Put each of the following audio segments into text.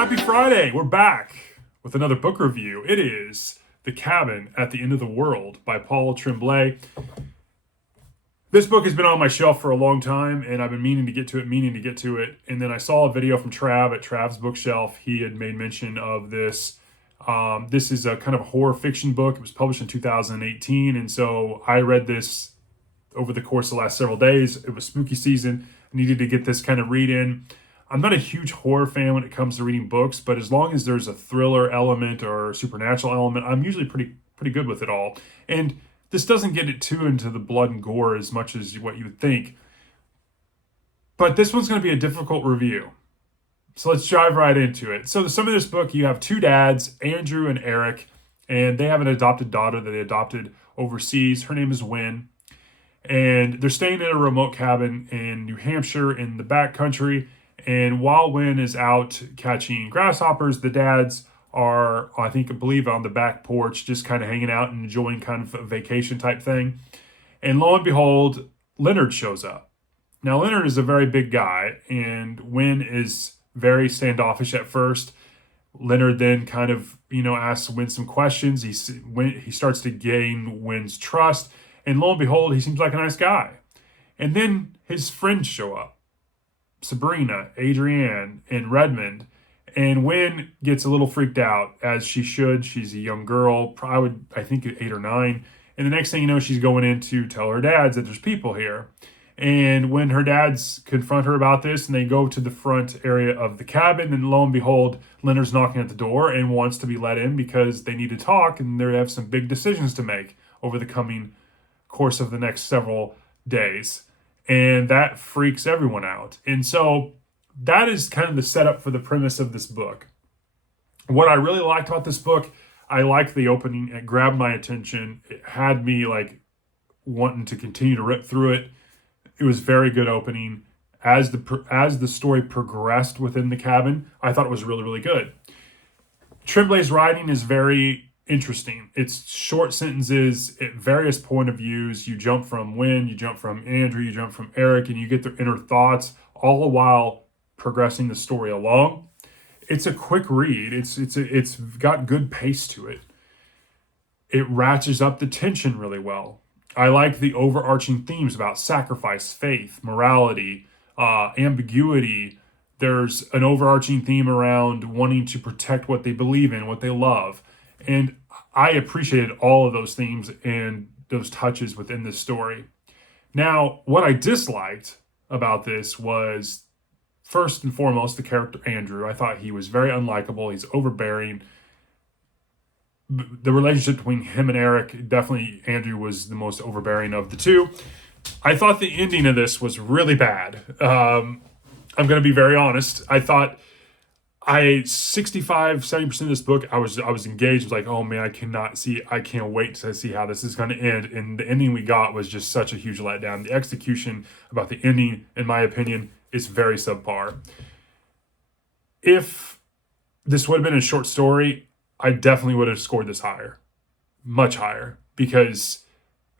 Happy Friday! We're back with another book review. It is The Cabin at the End of the World by Paul Tremblay. This book has been on my shelf for a long time, and I've been meaning to get to it. And then I saw a video from Trav at Trav's Bookshelf. He had made mention of this. This is a kind of a horror fiction book. It was published in 2018, and so I read this over the course of the last several days. It was spooky season. I needed to get this kind of read in. I'm not a huge horror fan when it comes to reading books, but as long as there's a thriller element or supernatural element, I'm usually pretty good with it all. And this doesn't get it too into the blood and gore as much as what you would think. But this one's going to be a difficult review. So let's dive right into it. So the sum of this book, you have two dads, Andrew and Eric, and they have an adopted daughter that they adopted overseas. Her name is Wynn. And they're staying in a remote cabin in New Hampshire in the backcountry. And while Wynn is out catching grasshoppers, the dads are, I believe, on the back porch, just kind of hanging out and enjoying kind of a vacation type thing. And lo and behold, Leonard shows up. Now, Leonard is a very big guy, and Wynn is very standoffish at first. Leonard then kind of, asks Wynn some questions. He starts to gain Wynn's trust, and lo and behold, he seems like a nice guy. And then his friends show up. Sabrina, Adrienne, and Redmond. And Wynn gets a little freaked out, as she should. She's a young girl, I think 8 or 9. And the next thing you know, she's going in to tell her dads that there's people here. And when her dads confront her about this, and they go to the front area of the cabin, and lo and behold, Leonard's knocking at the door and wants to be let in because they need to talk, and they have some big decisions to make over the coming course of the next several days. And that freaks everyone out. And so that is kind of the setup for the premise of this book. What I really liked about this book, I liked the opening. It grabbed my attention. It had me wanting to continue to rip through it. It was very good opening. As the story progressed within the cabin, I thought it was really, really good. Tremblay's writing is very interesting. It's short sentences at various point of views. You jump from Wynn, you jump from Andrew, you jump from Eric, and you get their inner thoughts, all the while progressing the story along. It's a quick read. It's got good pace to it. It ratchets up the tension really well. I like the overarching themes about sacrifice, faith, morality, ambiguity. There's an overarching theme around wanting to protect what they believe in, what they love. And I appreciated all of those themes and those touches within this story. Now, what I disliked about this was, first and foremost, the character Andrew. I thought he was very unlikable. He's overbearing. The relationship between him and Eric, definitely Andrew was the most overbearing of the two. I thought the ending of this was really bad. I'm going to be very honest. I thought 65-70% of this book, I was engaged. I was like, oh man, I can't wait to see how this is going to end. And the ending we got was just such a huge letdown. The execution about the ending, in my opinion, is very subpar. If this would have been a short story, I definitely would have scored this higher, much higher, because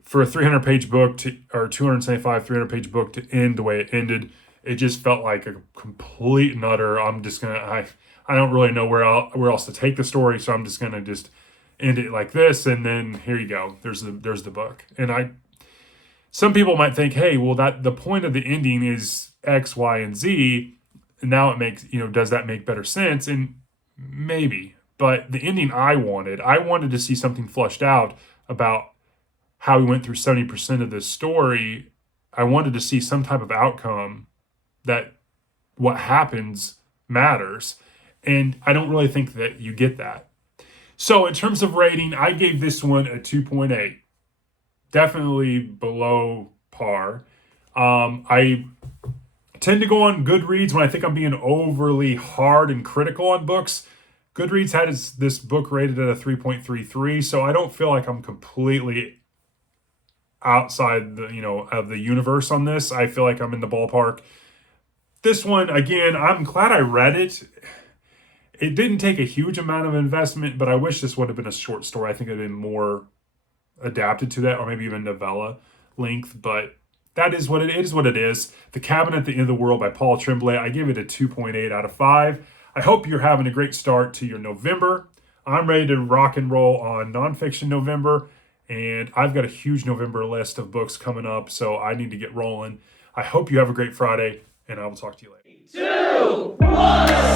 for a 300-page book or 275, 300-page book to end the way it ended, it just felt like a complete and utter, I don't really know where else to take the story, so I'm just going to just end it like this, and then here you go. There's the book. And some people might think, hey, well, the point of the ending is X, Y, and Z, and now it makes, does that make better sense? And maybe. But the ending I wanted to see something fleshed out about how we went through 70% of this story. I wanted to see some type of outcome that what happens matters. And I don't really think that you get that. So in terms of rating, I gave this one a 2.8. Definitely below par. I tend to go on Goodreads when I think I'm being overly hard and critical on books. Goodreads had this book rated at a 3.33, so I don't feel like I'm completely outside of the universe on this. I feel like I'm in the ballpark. This one, again, I'm glad I read it. It didn't take a huge amount of investment, but I wish this would have been a short story. I think it would have been more adapted to that, or maybe even novella length, but that is what it is. The Cabin at the End of the World by Paul Tremblay. I give it a 2.8 out of 5. I hope you're having a great start to your November. I'm ready to rock and roll on nonfiction November, and I've got a huge November list of books coming up, so I need to get rolling. I hope you have a great Friday, and I will talk to you later. 2, 1.